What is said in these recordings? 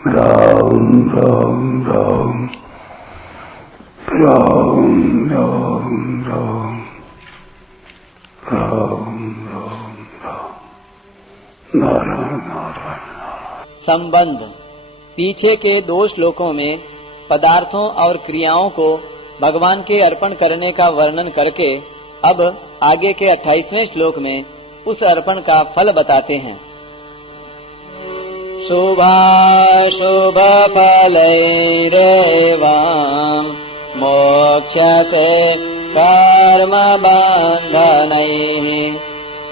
राम राम राम राम राम राम राम राम राम नारायण नारायण। संबंध। पीछे के 2 श्लोकों में पदार्थों और क्रियाओं को भगवान के अर्पण करने का वर्णन करके अब आगे के 28वें श्लोक में उस अर्पण का फल बताते हैं। शुभाशुभ फलैरेवं मोक्षसे कर्म बन्धनैः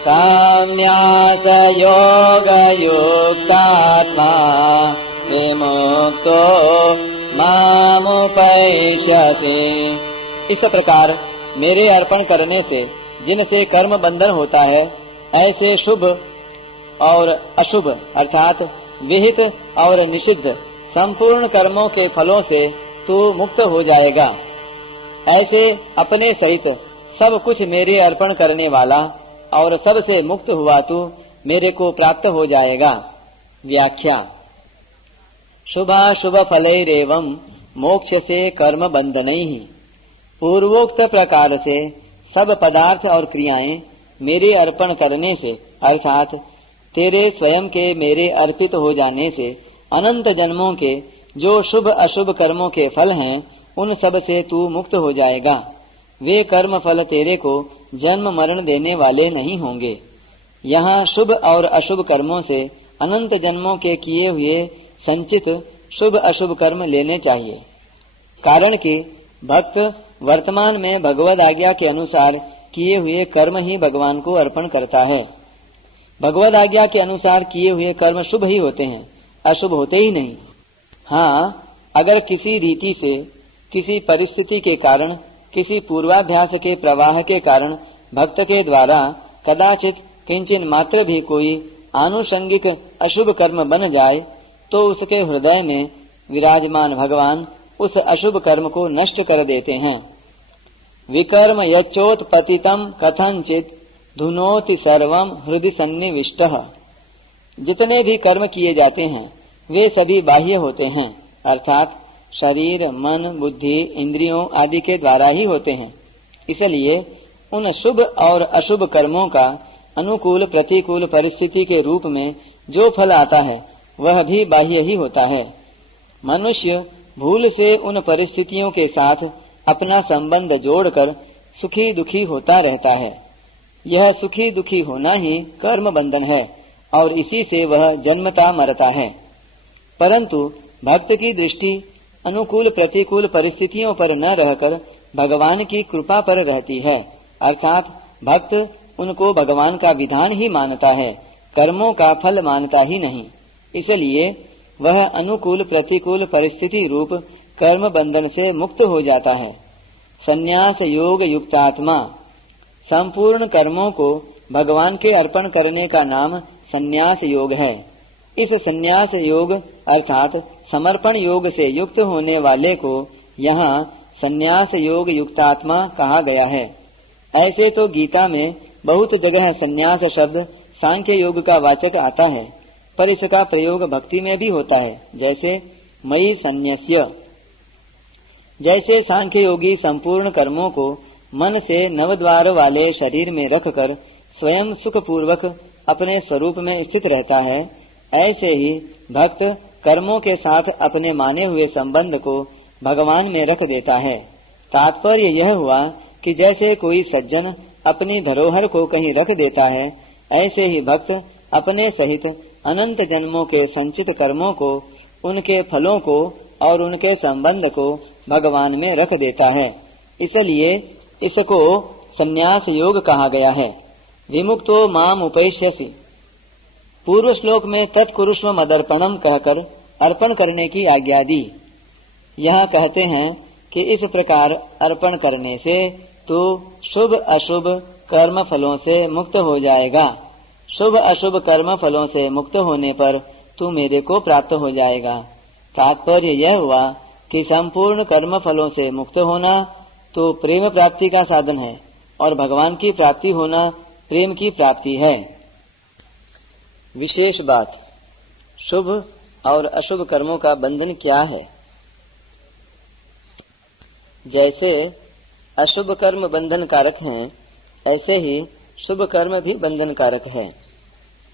संन्यास योग युक्तात्मा विमुक्तो मामुपैष्यसि। इस प्रकार मेरे अर्पण करने से जिनसे कर्म बंधन होता है, ऐसे शुभ और अशुभ अर्थात विहित और निषिद्ध संपूर्ण कर्मों के फलों से तू मुक्त हो जाएगा। ऐसे अपने सहित सब कुछ मेरे अर्पण करने वाला और सब से मुक्त हुआ तू मेरे को प्राप्त हो जाएगा। व्याख्या। शुभाशुभ फलैरेवं मोक्ष से कर्म बंधनैः। पूर्वोक्त प्रकार से सब पदार्थ और क्रियाएं मेरे अर्पण करने से अर्थात तेरे स्वयं के मेरे अर्पित हो जाने से अनंत जन्मों के जो शुभ अशुभ कर्मों के फल हैं, उन सब से तू मुक्त हो जाएगा। वे कर्म फल तेरे को जन्म मरण देने वाले नहीं होंगे। यहाँ शुभ और अशुभ कर्मों से अनंत जन्मों के किए हुए संचित शुभ अशुभ कर्म लेने चाहिए। कारण कि भक्त वर्तमान में भगवद आज्ञा के अनुसार किए हुए कर्म ही भगवान को अर्पण करता है। भगवद आज्ञा के अनुसार किए हुए कर्म शुभ ही होते हैं, अशुभ होते ही नहीं। हाँ, अगर किसी रीति से, किसी परिस्थिति के कारण, किसी पूर्वाभ्यास के प्रवाह के कारण भक्त के द्वारा कदाचित किंचिन मात्र भी कोई आनुषंगिक अशुभ कर्म बन जाए, तो उसके हृदय में विराजमान भगवान उस अशुभ कर्म को नष्ट कर देते हैं। विकर्म यच्चोत्पतितम कथंचित धुनोति सर्वम हृदि सन्निविष्टः। जितने भी कर्म किए जाते हैं वे सभी बाह्य होते हैं, अर्थात शरीर, मन, बुद्धि, इंद्रियों आदि के द्वारा ही होते हैं। इसलिए उन शुभ और अशुभ कर्मों का अनुकूल प्रतिकूल परिस्थिति के रूप में जो फल आता है वह भी बाह्य ही होता है। मनुष्य भूल से उन परिस्थितियों के साथ अपना संबंध जोड़कर सुखी दुखी होता रहता है। यह सुखी दुखी होना ही कर्म बंधन है और इसी से वह जन्मता मरता है। परंतु भक्त की दृष्टि अनुकूल प्रतिकूल परिस्थितियों पर न रहकर भगवान की कृपा पर रहती है, अर्थात भक्त उनको भगवान का विधान ही मानता है, कर्मों का फल मानता ही नहीं। इसलिए वह अनुकूल प्रतिकूल परिस्थिति रूप कर्म बंधन से मुक्त हो जाता है। संन्यास योग युक्तात्मा। संपूर्ण कर्मों को भगवान के अर्पण करने का नाम संन्यास योग है। इस संन्यास योग अर्थात समर्पण योग से युक्त होने वाले को यहाँ संन्यास योग युक्तात्मा कहा गया है। ऐसे तो गीता में बहुत जगह संन्यास शब्द सांख्य योग का वाचक आता है, पर इसका प्रयोग भक्ति में भी होता है, जैसे मयि संन्यस्य। जैसे सांख्य योगी संपूर्ण कर्मों को मन से नवद्वार वाले शरीर में रखकर स्वयं सुख पूर्वक अपने स्वरूप में स्थित रहता है, ऐसे ही भक्त कर्मों के साथ अपने माने हुए संबंध को भगवान में रख देता है। तात्पर्य यह हुआ कि जैसे कोई सज्जन अपनी धरोहर को कहीं रख देता है, ऐसे ही भक्त अपने सहित अनंत जन्मों के संचित कर्मों को, उनके फलों को और उनके संबंध को भगवान में रख देता है। इसलिए इसको संन्यास योग कहा गया है। विमुक्तो माम उपैष्यसि। पूर्व श्लोक में तत्कुरुष्व मदर्पणम कहकर अर्पण करने की आज्ञा दी। यहाँ कहते हैं कि इस प्रकार अर्पण करने से तू शुभ अशुभ कर्म फलों से मुक्त हो जाएगा। शुभ अशुभ कर्म फलों से मुक्त होने पर तू मेरे को प्राप्त हो जाएगा। तात्पर्य यह हुआ कि संपूर्ण कर्म फलों से मुक्त होना तो प्रेम प्राप्ति का साधन है और भगवान की प्राप्ति होना प्रेम की प्राप्ति है। विशेष बात, शुभ और अशुभ कर्मों का बंधन क्या है। जैसे अशुभ कर्म बंधन कारक हैं, ऐसे ही शुभ कर्म भी बंधन कारक है।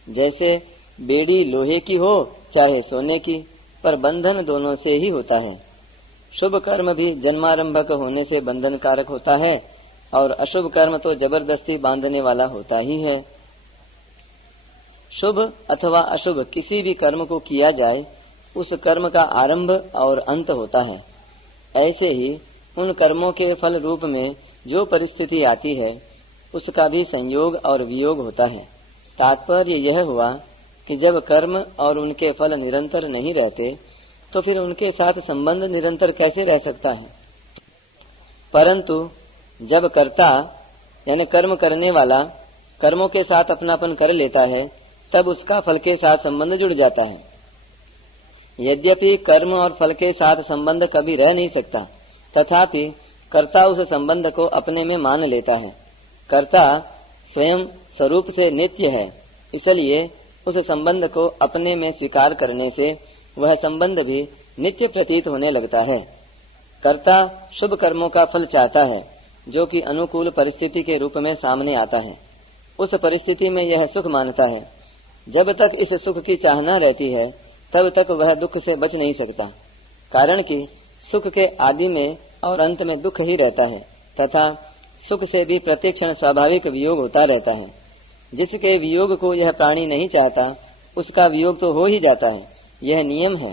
जैसे बेड़ी लोहे की हो चाहे सोने की, पर बंधन दोनों से ही होता है। शुभ कर्म भी जन्मारंभक होने से बंधन कारक होता है, और अशुभ कर्म तो जबरदस्ती बांधने वाला होता ही है। शुभ अथवा अशुभ किसी भी कर्म को किया जाए, उस कर्म का आरंभ और अंत होता है। ऐसे ही उन कर्मों के फल रूप में जो परिस्थिति आती है, उसका भी संयोग और वियोग होता है। तात्पर्य यह हुआ कि जब कर्म और उनके फल निरंतर नहीं रहते, तो फिर उनके साथ संबंध निरंतर कैसे रह सकता है। परंतु जब कर्ता यानी कर्म करने वाला कर्मों के साथ अपनापन कर लेता है, तब उसका फल के साथ संबंध जुड़ जाता है। यद्यपि कर्म और फल के साथ संबंध कभी रह नहीं सकता, तथापि कर्ता उस संबंध को अपने में मान लेता है। कर्ता स्वयं स्वरूप से नित्य है, इसलिए उस संबंध को अपने में स्वीकार करने से वह संबंध भी नित्य प्रतीत होने लगता है। कर्ता शुभ कर्मों का फल चाहता है, जो कि अनुकूल परिस्थिति के रूप में सामने आता है। उस परिस्थिति में यह सुख मानता है। जब तक इस सुख की चाहना रहती है, तब तक वह दुख से बच नहीं सकता, कारण कि सुख के आदि में और अंत में दुख ही रहता है, तथा सुख से भी प्रत्येक क्षण स्वाभाविक वियोग होता रहता है। जिसके वियोग को यह प्राणी नहीं चाहता, उसका वियोग तो हो ही जाता है, यह नियम है।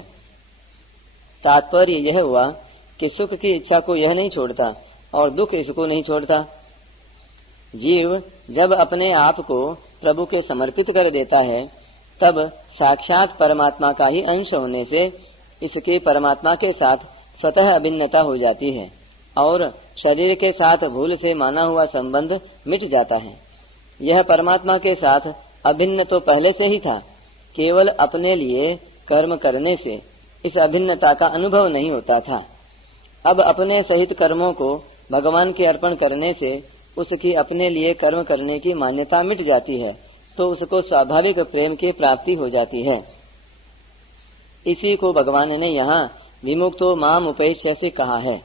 तात्पर्य यह हुआ कि सुख की इच्छा को यह नहीं छोड़ता और दुख इसको नहीं छोड़ता। जीव जब अपने आप को प्रभु के समर्पित कर देता है, तब साक्षात परमात्मा का ही अंश होने से इसकी परमात्मा के साथ स्वतः अभिन्नता हो जाती है, और शरीर के साथ भूल से माना हुआ संबंध मिट जाता है। यह परमात्मा के साथ अभिन्न तो पहले से ही था, केवल अपने लिए कर्म करने से इस अभिन्नता का अनुभव नहीं होता था। अब अपने सहित कर्मों को भगवान के अर्पण करने से उसकी अपने लिए कर्म करने की मान्यता मिट जाती है, तो उसको स्वाभाविक प्रेम की प्राप्ति हो जाती है। इसी को भगवान ने यहाँ विमुक्तो माम उपेक्ष्य से कहा है।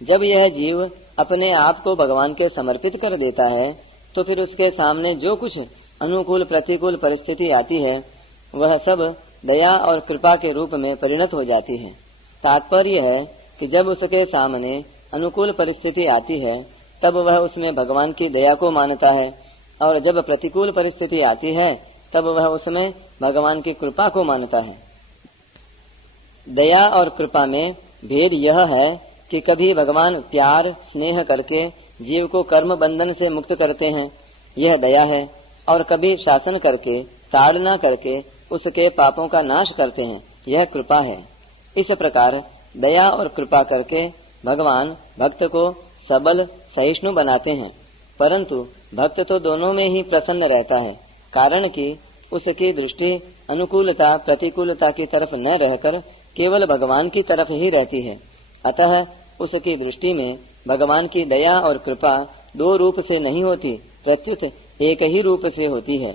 जब यह जीव अपने आप को भगवान के समर्पित कर देता है, तो फिर उसके सामने जो कुछ अनुकूल प्रतिकूल परिस्थिति आती है, वह सब दया और कृपा के रूप में परिणत हो जाती है। तात्पर्य है कि जब उसके सामने अनुकूल परिस्थिति आती है, तब वह उसमें भगवान की दया को मानता है, और जब प्रतिकूल परिस्थिति आती है, तब वह उसमें भगवान की कृपा को मानता है। दया और कृपा में भेद यह है कि कभी भगवान प्यार स्नेह करके जीव को कर्म बंधन से मुक्त करते हैं, यह दया है, और कभी शासन करके ताड़ना करके उसके पापों का नाश करते हैं, यह कृपा है। इस प्रकार दया और कृपा करके भगवान भक्त को सबल सहिष्णु बनाते हैं, परंतु भक्त तो दोनों में ही प्रसन्न रहता है, कारण कि उसकी दृष्टि अनुकूलता प्रतिकूलता की तरफ न रहकर केवल भगवान की तरफ ही रहती है। अतः उसकी दृष्टि में भगवान की दया और कृपा दो रूप से नहीं होती, प्रत्युत एक ही रूप से होती है।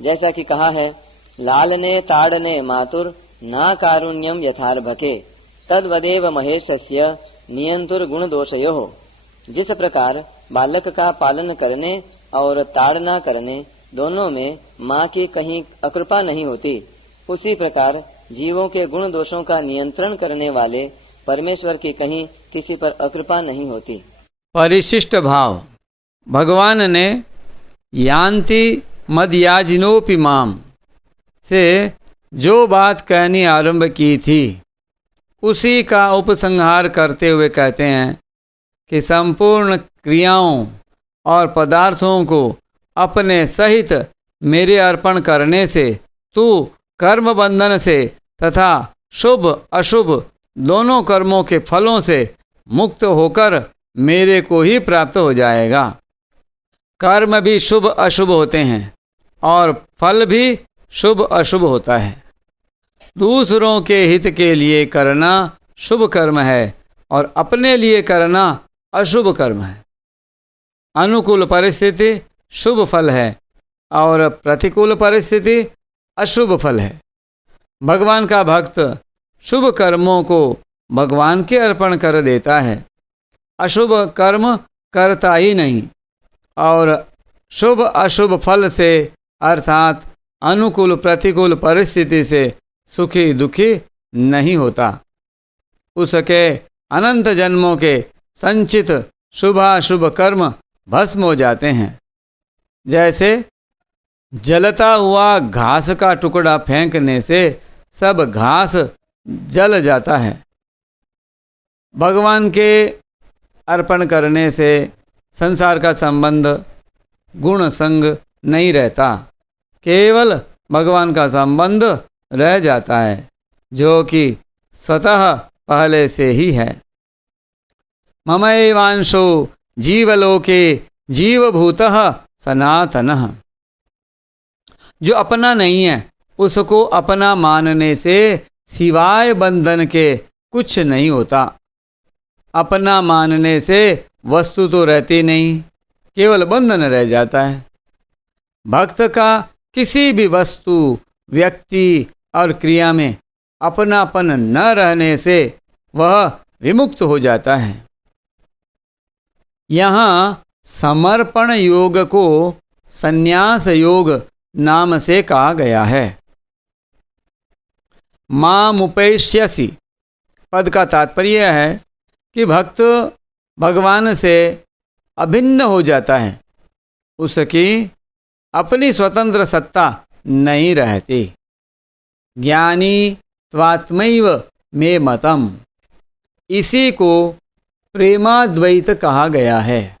जैसा कि कहा है, लालने ताड़ने मातुर ना कारुण्यम यथार्भके तद्वदेव महेशस्य नियंतुर गुण दोषयोः। जिस प्रकार बालक का पालन करने और ताड़ना करने दोनों में माँ की कहीं अकृपा नहीं होती, उसी प्रकार जीवों के गुण दोषों का नियंत्रण करने वाले परमेश्वर की कहीं किसी पर अकृपा नहीं होती। परिशिष्ट भाव। भगवान ने यान्ति मदयाजिनोपि माम से जो बात कहनी आरंभ की थी, उसी का उपसंहार करते हुए कहते हैं कि संपूर्ण क्रियाओं और पदार्थों को अपने सहित मेरे अर्पण करने से तू कर्म बंधन से तथा शुभ अशुभ दोनों कर्मों के फलों से मुक्त होकर मेरे को ही प्राप्त हो जाएगा। कर्म भी शुभ अशुभ होते हैं और फल भी शुभ अशुभ होता है। दूसरों के हित के लिए करना शुभ कर्म है और अपने लिए करना अशुभ कर्म है। अनुकूल परिस्थिति शुभ फल है और प्रतिकूल परिस्थिति अशुभ फल है। भगवान का भक्त शुभ कर्मों को भगवान के अर्पण कर देता है, अशुभ कर्म करता ही नहीं और शुभ अशुभ फल से अर्थात अनुकूल प्रतिकूल परिस्थिति से सुखी दुखी नहीं होता। उसके अनंत जन्मों के संचित शुभाशुभ कर्म भस्म हो जाते हैं। जैसे जलता हुआ घास का टुकड़ा फेंकने से सब घास जल जाता है, भगवान के अर्पण करने से संसार का संबंध गुण संग नहीं रहता, केवल भगवान का संबंध रह जाता है जो कि स्वतः पहले से ही है। ममैवांशो जीवलोके जीवभूतः सनातनः। जो अपना नहीं है उसको अपना मानने से सिवाय बंधन के कुछ नहीं होता। अपना मानने से वस्तु तो रहती नहीं, केवल बंधन रह जाता है। भक्त का किसी भी वस्तु व्यक्ति और क्रिया में अपनापन न रहने से वह विमुक्त हो जाता है। यहाँ समर्पण योग को संन्यास योग नाम से कहा गया है। मामुपैष्यसि पद का तात्पर्य है कि भक्त भगवान से अभिन्न हो जाता है, उसकी अपनी स्वतंत्र सत्ता नहीं रहती। ज्ञानी त्वात्मैव मे मतम, इसी को प्रेमाद्वैत कहा गया है।